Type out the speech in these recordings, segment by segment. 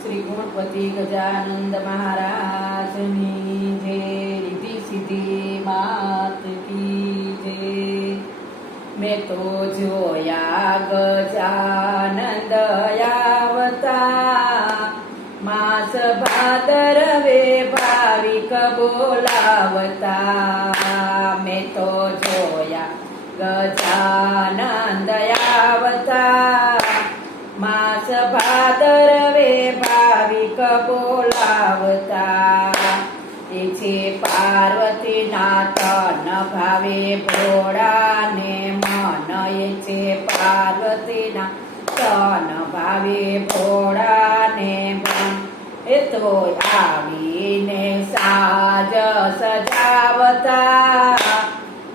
શ્રી ગણપતિ ગજાનંદ મહારાજની જય, રીતિ સિદ્ધિ માત કી જય। મેં તો જોયા ગજાનંદ આવતા, માસ ભાદરવે ભાવિક બોલાવતા। મેં તો જોયા ગજાનંદ આવતા, માસ ભાદરવે ભાવિક બોલાવતા। એ છે પાર્વતીના તન ભાવે ભોળાને મન, એ છે પાર્વતીના તન ભાવે ભોળાને મન। એ તો આવીને સાજ સજાવતા,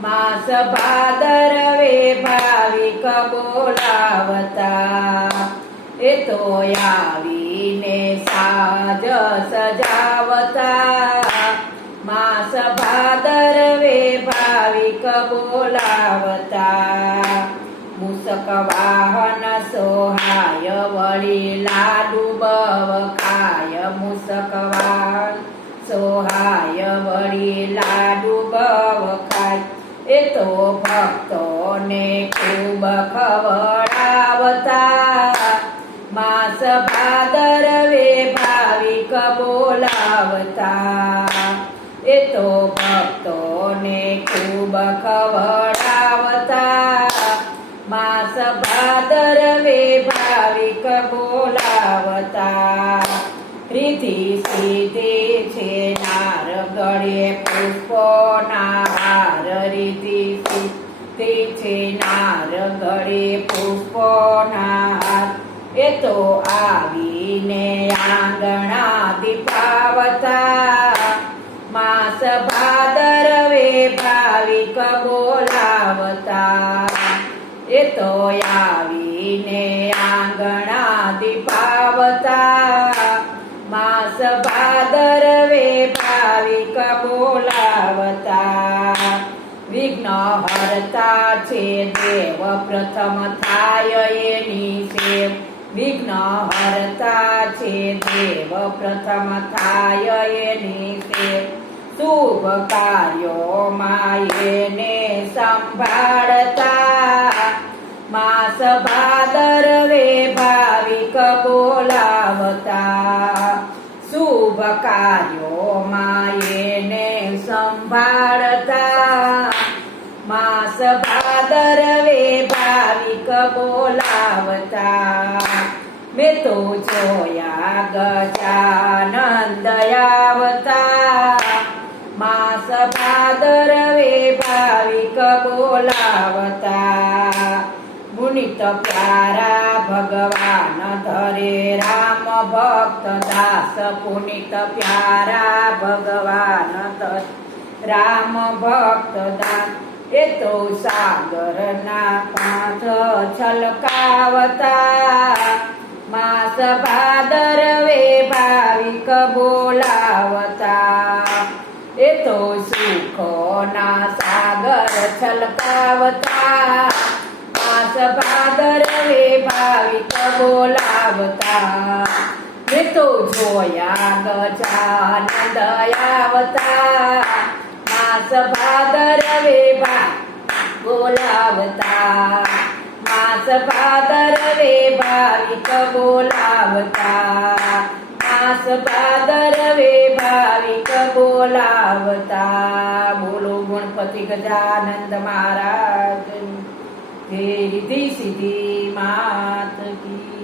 માસ ભાદરવે ભાવિક બોલાવતા। એ તો આવીને સાજ સજાવતા, માસ ભાદરવે ભાવિક બોલાવતા। મૂષક વાહન સોહાય વળી લાડુ બવ ખાય, મૂષક વાહન સોહાય વળી લાડુ બવ ખાય। એ તો ભક્તોને ખૂબ ખવડાવતા, માસ ભાદરવે ભાવિક બોલાવતા। એ તો ભક્તોને ખૂબ ખવડાવતા, માસ ભાદરવે ભાવિક બોલાવતા। રીતિ સિદ્ધિ છે નાર ગળે પુષ્પોના હાર, રીતિ સિદ્ધિ છે નાર ગળે પુષ્પોના હાર। એ તો આવીને આંગણા દીપાવતા, માસ ભાદરવે ભાવિક બોલાવતા। એ તો આવીને આંગણા દીપાવતા, માસ ભાદરવે ભાવિક બોલાવતા। વિઘ્ન હરતા છે દેવ પ્રથમ થાય એની સેવ, વિઘ્ન હરતા છે દેવ પ્રથમ થાય એની સેવ। શુભ કાર્યોમાં એને સંભાળતા, માસ ભાદરવે ભાવિક બોલાવતા। શુભ કાર્યોમાં એને સંભાળતા, માસ ભાદરવે ભાવિક બોલાવતા। મેં તો જોયા ગજાનંદ આવતા, માસ ભાદરવે ભાવિક બોલાવતા। મુનિત પ્યારા ભગવાન ધરે રામ ભક્ત દાસ, પુનિત પ્યારા ભગવાન ધરે રામ ભક્ત દાસ। એ તો સાગરના કાંઠ છલકાવતા, માસ ભાદરવે ભાવિક બોલાવતા। એ તો સુખોના સાગર છલકાવતા, માસ ભાદરવે ભાવિક બોલાવતા। મેં તો જોયા ગજાનંદ આવતા, માસ ભાદરવે બોલાવતા। માસ ભાદરવે ભાવિક બોલાવતા, માસ ભાદરવે ભાવિક બોલાવતા। બોલો ગણપતિ ગજાનંદ મહારાજ, રીતિ સિદ્ધિ માત કી।